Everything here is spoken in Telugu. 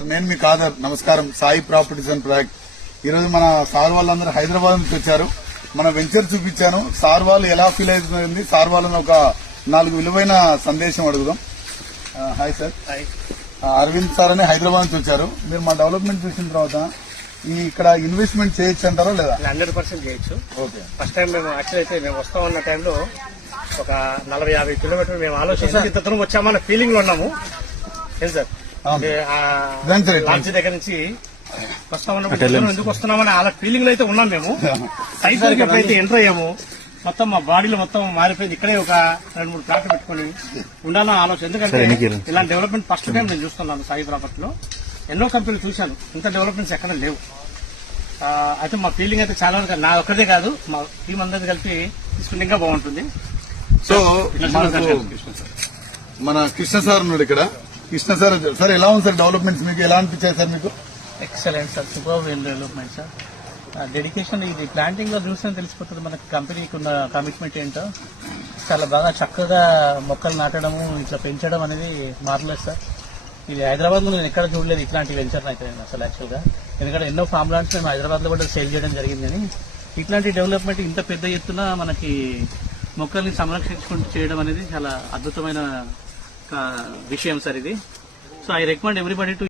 నేను మీ కాదర్. నమస్కారం. Sai properties and project. ఈ రోజు మన సార్ వాళ్ళందరూ హైదరాబాద్ నుంచి వచ్చారు. మన వెంచర్ చూపించాను. సార్ వాళ్ళు ఎలా ఫీల్ అవుతుంది, సార్ వాళ్ళని ఒక 4 విలువైన సందేశం అడుగుదాం. Hi sir. అరవింద్ సార్ అని హైదరాబాద్ నుంచి వచ్చారు. మీరు మా డెవలప్మెంట్ చూసిన తర్వాత ఇక్కడ ఇన్వెస్ట్మెంట్ చేయొచ్చు అంటారా లేదా? 100% చేయొచ్చు. ఓకే. ఫస్ట్ టైం మేము యాక్చువల్ అయితే మేము వస్తా ఉన్న టైంలో ఒక 40-50 కిలోమీటర్లు మేము ఆలోచించి ఇంత దూరం వచ్చామన్న ఫీలింగ్ లో ఉన్నాము. ఏం సార్ లాంచ్ దగ్గర నుంచి వస్తా ఉన్నాము, ఎందుకు వస్తున్నామని అలా ఫీలింగ్ లో అయితే ఉన్నాం మేము. సైజ్ ఎప్పుడైతే ఎంటర్ అయ్యాము మొత్తం మా బాడీలో మొత్తం మారిపోయింది. ఇక్కడే ఒక 2-3 ప్లాట్లు పెట్టుకుని ఉండాలని ఆలోచన. ఎందుకంటే ఇలాంటి డెవలప్మెంట్ ఫస్ట్ టైం నేను చూస్తున్నాను సాయి ప్రాపర్టీలో. ఎన్నో కంపెనీలు చూశాను, ఇంత డెవలప్మెంట్స్ ఎక్కడ లేవు. అయితే మా ఫీలింగ్ అయితే చాలా వరకు నా ఒక్కదే కాదు, మా టీం అందరిది కలిపి తీసుకుంటే ఇంకా బాగుంటుంది. సో మన కృష్ణ సార్ ఉన్నాడు ఇక్కడ. కృష్ణ సార్, సార్ ఎలా ఉంది సార్ డెవలప్మెంట్స్, మీకు ఎలా అనిపించాయి సార్? మీకు excellent sir, super development sir. Dedication ఇది ప్లాంటింగ్ లో చూస్తే తెలిసిపోతుంది మనకి కంపెనీకి ఉన్న కమిట్మెంట్ ఏంటో. చాలా బాగా చక్కగా మొక్కలు నాటడము, ఇట్లా పెంచడం అనేది మార్వెలస్ సార్. ఇది హైదరాబాద్ లో నేను ఎక్కడ చూడలేదు ఇట్లాంటి వెంచర్ అయితే నేను అసలు యాక్చువల్ గా. ఎందుకంటే ఎన్నో ఫామ్ లాండ్స్ మేము హైదరాబాద్ లో కూడా సేల్ చేయడం జరిగింది, కానీ ఇట్లాంటి డెవలప్మెంట్ ఇంత పెద్ద ఎత్తున మనకి మొక్కల్ని సంరక్షించుకుంటూ చేయడం అనేది చాలా అద్భుతమైన విషయం సార్ ఇది. So I recommend everybody to